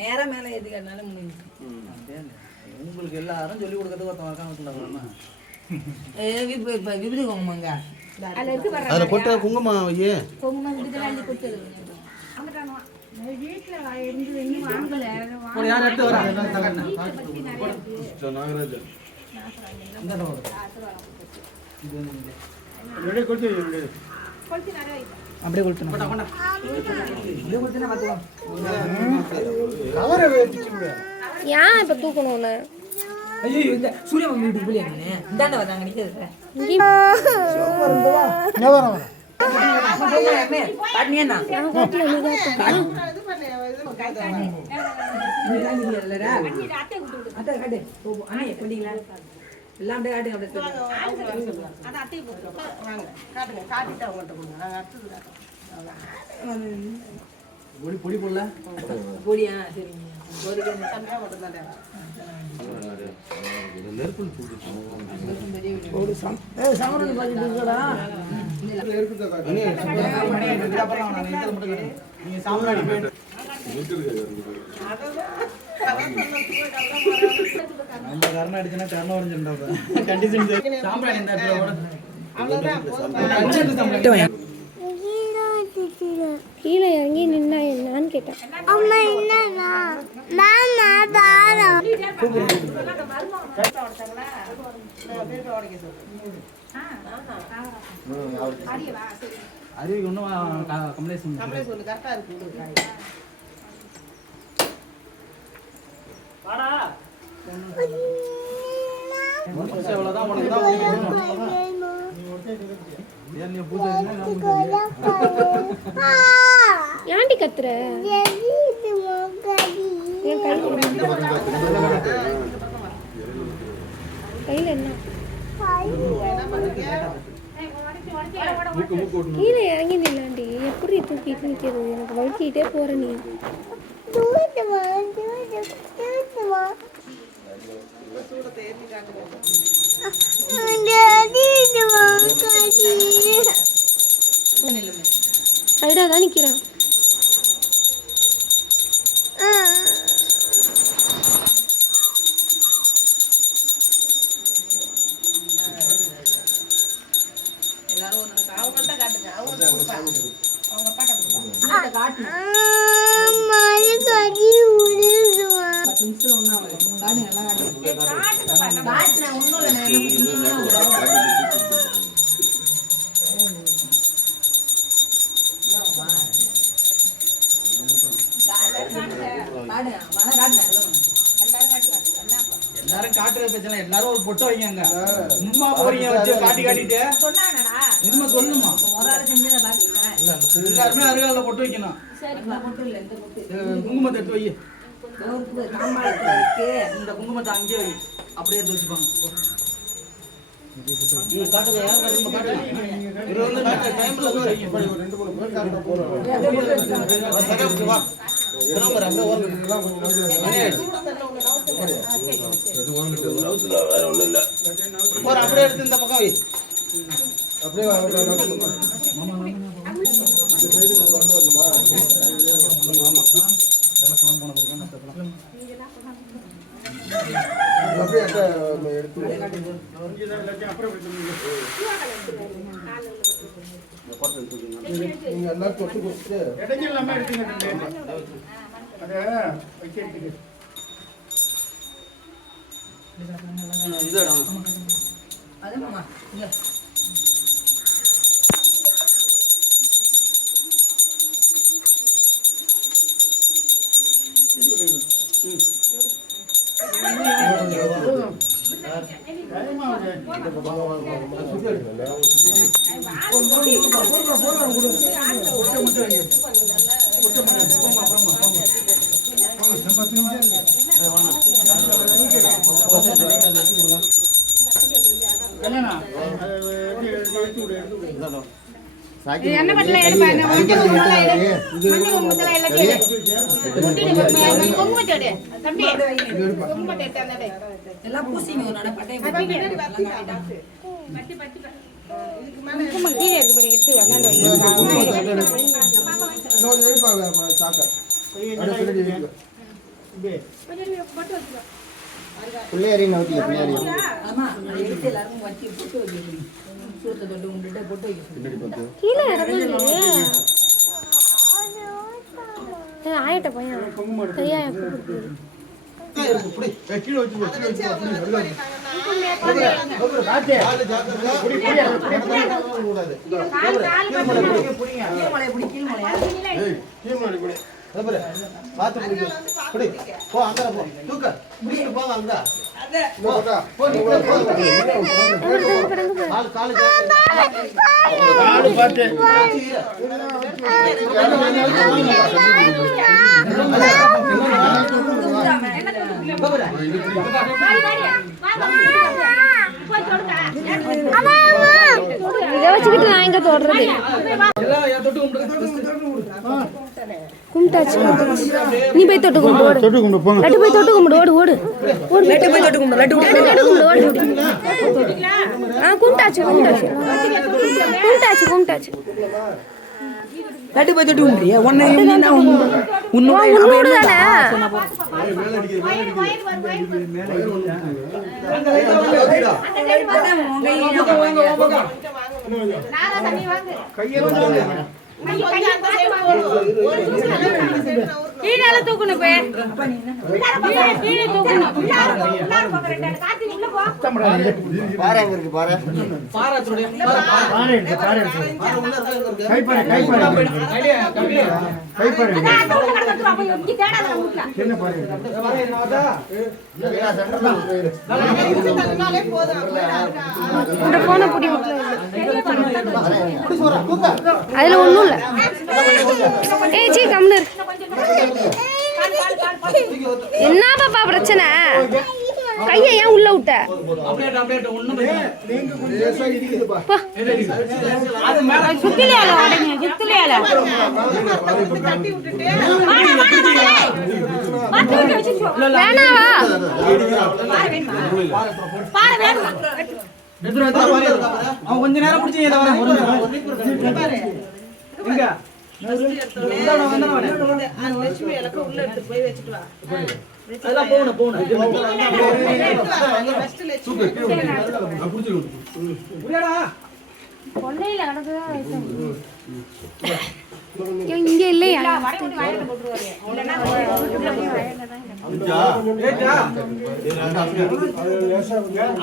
நேரா மேல ஏத்திக்கறனால முடிஞ்சு. உங்களுக்கு எல்லாரும் சொல்லி கொடுக்கிறது ஒருத்தன் வர்க்காம சொல்றாங்க. விபூதி குங்குமங்க. அதுல இருக்கு பாரு. அதுல போட்ட குங்குமம் ஐயே. குங்குமம் இதுல அள்ளி கொடுத்தது. அங்கட்டானோ. வீட்ல இருந்து இன்னும் வாங்கல. ஒரு யார் எடுத்து வரா? தகண்ணா. நாகராஜா. இந்த நோடு. இது ரெடி கொட்டி ரெடி. கொளுத்தி நிறைய வை. அப்படியே கொடுத்தணும். போடா போடா. அப்படியே கொடுத்தனா பாத்துக்கோ. கவரை வெட்டிச்சு விடு. ஏன் இப்ப தூக்கணும்னு? ஐயோ இந்த சூரிய மாமா வீட்டுக்கு போய் என்ன? இந்தாண்ட வராங்க நிக்குது. நான் வரேன். பாட்னியனா? நான் ஹோட்டல்ல நீ தான். அத்தை காட்டு. அண்ணே கொண்டீங்களா? எல்லாம் அப்படியே காட்டுங்க அப்படியே. அத அத்தையை போட்டு வாங்க காட்டுங்க காட்டிட்டு அவங்கள்ட்ட கொடுங்க நாங்கள் அடுத்தது காட்டுறோம். பொடி பொடி போடல. பொடியா சரிங்க. ஒரு தம்பியாக மட்டும்தான் தேவை. நெருப்புல போட்டு. ஒரு சமரன் பாத்துட்டு இருக்கடா. அண்ணே இது அப்புறம் நான் இத மட்டும் கேட்டேன். நீங்க சாமுராடி போய் நம்ம கர்ண அடிச்சனா கர்ண வரைஞ்சிருந்தா கண்டிஷன் சாமுராடி இந்த இடத்துல ஓட. அவ்வளோதான் போதும். கீழே இறங்கி நின்னா என்னன்னு கேட்டேன். அம்மா என்னன்னா மாமா பாரம் அறிவுக்கு ஒன்றும் கம்ப்ளைண்ட் நம்மளே சொல்லு கரெக்டாக இருக்கு. எவ்வளோதான் உனக்கு தான் ஏன் நீ பூஜை ஏன்டி கத்துற? என் கையில என்ன? கீழே இறங்கி நில்லாண்டி. எப்படி தூக்கிட்டு நிக்கிறது? எனக்கு வழுக்கிட்டே போற நீ. சூடத்தை ஏற்றி காட்டுவோம். சைடா தான் நிக்கிறான். அவங்கள்ட்ட காட்டுங்க அவங்கள்ட்ட கொடுப்பாங்க. அவங்க அப்பாட்ட கொடுப்பாங்க. காட்டு. நிமிஷம் ஒண்ணா வரும். காட்டு நல்லா காட்டு. காட்டு நான் ஒண்ணும் இல்ல எல்லாரும் காட்டுற பிரச்சனை. எல்லாரும் ஒரு பொட்டை வைங்க. சும்மா போறீங்க வச்சு காட்டி காட்டிட்டு இனிமே சொல்லணுமா? எல்லாருமே அருகால பொட்டு வைக்கணும். குங்குமத்தை எடுத்து வை. இந்த குங்குமத்தை அங்கேயே வை. அப்படியே எடுத்து வச்சுப்பாங்க. காட்டுங்க யார் காட்டுங்க காட்டுங்க. இது வந்து காட்டுற டைம்ல வந்து வைங்க. ரெண்டு மூணு பேர் காட்ட போறோம். சகப்பு வா. நம்பர் அப்படியே ஓரலாம் ஒரு அப்படியே எடுத்து இந்த பக்கம் வை. அப்படியே நீங்க எல்லாம் தொட்டு கொடுத்து இடைஞ்சலாம எடுத்துங்க. அதை வைக்கிறதுக்கு அதுமா இல்ல என்ன பண்ணல எடுப்பாங்க. முதல்ல எல்லாம் கேளு. குங்குமத்தோட தம்பி குங்குமத்தை எடுத்தானே எல்லாம் பூசிங்க ஒரு நட பட்டை பட்டி இதுக்கு மேலே குங்குமம் கீழே இருக்கு பாரு. எடுத்து வந்தாங்க. இன்னொரு எழுப்பாங்க சாக்கா. பிள்ளையாரி நோட்டி பிள்ளையாரி ஆமா அதை எடுத்து எல்லாரும் வச்சு பொட்டு வைக்கணும். சூட்டை தொட்டு கும்பிட்டுட்டு பொட்டு வைக்கணும். கீழே இறங்குது. ஆயிட்ட பையன் சரியா கீழே வச்சு பார்த்து போ அங்க போ தூக்க முடிச்சுட்டு போங்க அங்க இதை வச்சுக்கிட்டு நான் எங்க தொடுறது? கும்பிட்டாச்சு. நீ போய் தொட்டு கும்பிடு. லட்டு போய் தொட்டு கும்பிடு. ஓடு ஓடு ஓடு. லட்டு போய் தொட்டு கும்பிடு. லட்டு கும்பிடு. ஓடு ஓடு. கும்பிட்டாச்சு கும்பிட்டாச்சு கும்பிட்டாச்சு கும்பிட்டாச்சு. லட்டு போய் தொட்டு கும்பிடுறியா? ஒன்னு உன்னோடு தானே? கீழே தூக்கணும் போய் கீழே தூக்கணும். பாரு எங்க இருக்கு பாரு இந்த போனை பிடி. அதுல ஒண்ணும் இல்ல. ஏய் சீ கம்னு. என்ன பாப்பா பிரச்சனை? கையை ஏன் உள்ள விட்ட? வேணாவா? கொஞ்ச நேரம் பிடிச்சி இங்க இல்லையா?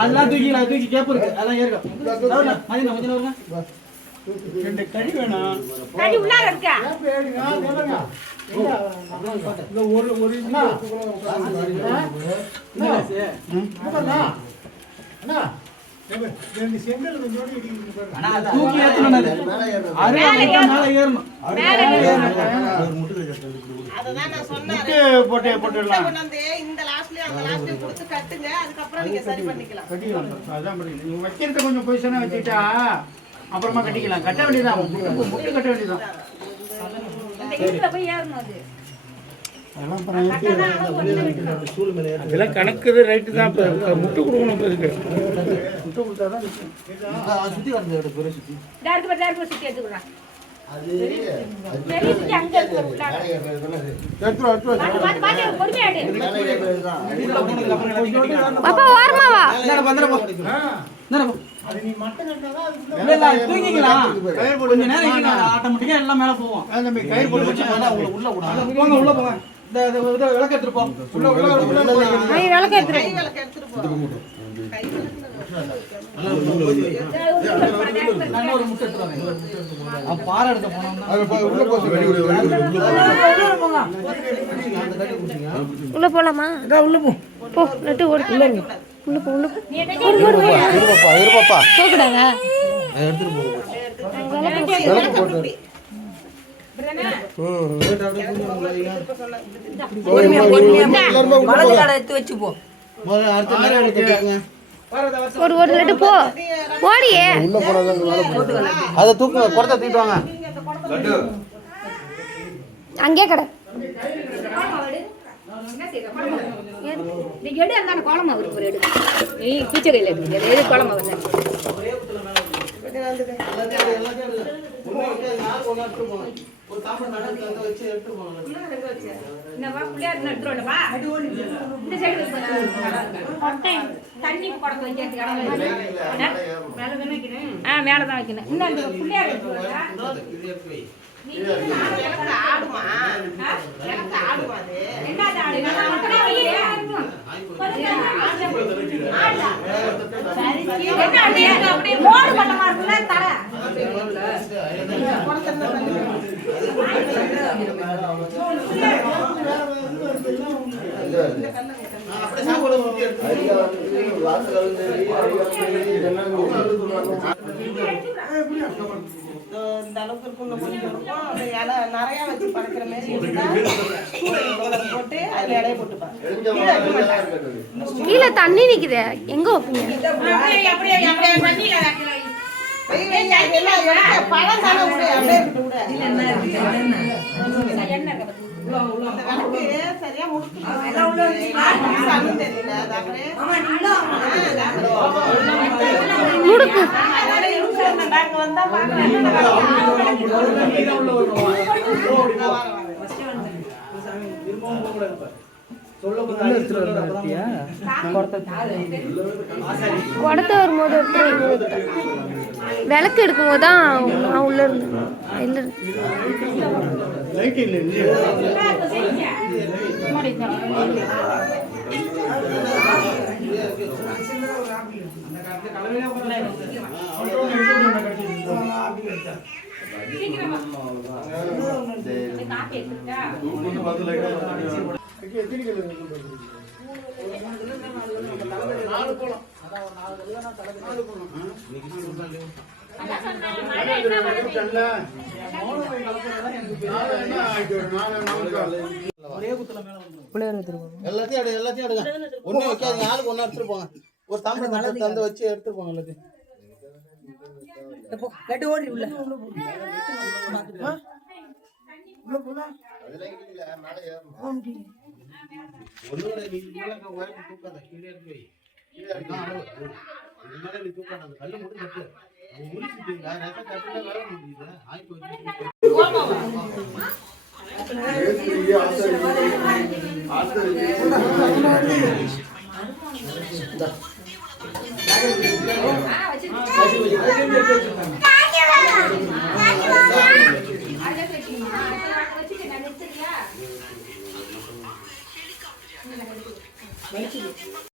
அதெல்லாம் தூக்கி கேப் இருக்கு அதெல்லாம் ஏறுங்க. கறி வேணும் கறி உள்ளார இருக்கா? தூக்கி ஏத்தணும். அததான் நான் சொன்னேன். போட்டுடலாம் இந்த லாஸ்ட்லயே அந்த லாஸ்ட்லயே கொடுத்து கட்டுங்க, அதுக்கப்புறம் நீங்க சரி பண்ணிக்கலாம். அதான் நீங்க வைக்கிறது கொஞ்சம் பொசிஷனா வச்சுட்டா அப்புறமா கட்டிக்கலாம். கட்ட வேண்டியதான், முட்டு கட்ட வேண்டியதான். அந்த இடுப்புல போய் ஏறணும் அது. அதெல்லாம் கணக்கு ரைட்டு தான். முட்டு கொடுக்கணும். முட்டு கொடுத்தாதான் சுத்தி வந்து சுத்தி டேரக்ட் சுத்தி எடுத்துக்கலாம். பெரிய சுத்தி அங்க இருக்கு உள்ளார. பாத்து பொறுமையா எடு. பாப்பா ஓரமா வா. கொஞ்ச நேரம் ஆட்டோமேட்டிக்கா எல்லாம் மேல போவோம். கயிறு போட்டு வச்சு உள்ள போங்க உள்ள போங்க. இந்த விளக்கு எடுத்துட்டு போ. உள்ள விளக்கு எடுத்துரு. கை விளக்கு எடுத்துட்டு போ. கை விளக்கு நான் ஒரு முட்டை எடுத்துட்டு வரேன். பாறை எடுக்க போனோம்னா உள்ள போலாமா? உள்ள போ. லட்டு ஓடு. உள்ள போ. உள்ள இருப்பாப்பா போகக்கூடாதா? எடுத்துட்டு வலது காலை எடுத்து வச்சு போ. ஒரு ஒரு லட்டு போ. ஓடியே. உள்ள போறாங்க. அதை தூக்குங்க, குடத்தை தூக்கிட்டு வாங்க. அங்கே கடை. நீ எடு அந்த கோலமா ஒரு எடு. நீ பீச்சை கையில எடு கோலமா வந்து. ஒரு தாம்பரம் நடுவுல தந்து வச்சு எடுத்து போங்க. என்னவா புள்ளையார் நட்டுறோம்ப்பா இந்த சைடு கொட்டை தண்ணி குடத்தை வைக்கிறது இடம் மேல தான் வைக்கணும். மேல தான் வைக்கணும். இந்த புள்ளையார் நட்டுறோம்டா. இது எடுத்து வை. எனக்கு ஆடுமா எனக்கு ஆடுமா அது என்னது ஆடு நான் அப்படியே வையே என்ன அப்படியே அப்படியே மோடு பட்டமா இருக்குல தர அப்படியே சாப்பாடு ஊத்தி எடுத்து இந்த அளவுக்கு இருக்கும் கொஞ்சம் இருக்கும் அப்படியே இலை நிறைய வச்சு பறக்கிற மாதிரி இருந்தா சூரியன் போட்டு அதுல இலைய போட்டுப்பாங்க கீழே தண்ணி நிக்குதே எங்க வைப்பீங்க அப்படியே அப்படியே பண்ணில பழம் தானே விட அப்படியே விட்டு விட என்ன இருக்கு என்ன இருக்கு அந்த விளக்கு சரியா முடிச்சு தெரியல அது அப்படியே முடுக்கு நாங்க வந்தா பாக்குறேன் குடத்தை வரும்போது விளக்கு எடுக்கும் போது தான் நான் உள்ள இருந்தேன் இல்லை லைட் இல்லை காப்பி எடுத்துட்டா எல்லாத்தையும் எடுங்க. ஒண்ணு வைக்காதீங்க. ஆளுக்கு ஒண்ணு எடுத்துட்டு போங்க. ஒரு தாம்பரம் தந்து வச்சு எடுத்துட்டு போங்க எல்லாத்தையும். லட்டு ஓடி உள்ள ஒண்ணுல நீ மேல உயரமா தூக்காத. கீழே இறக்கி வை. கீழே இறக்கி அளவு. இது மேல நீ தூக்காத. அந்த கல்லு மட்டும் தட்டு. அது முடிச்சிட்டீங்க. ரத்த கட்டுல வேற முடியுது. ஆய் போய்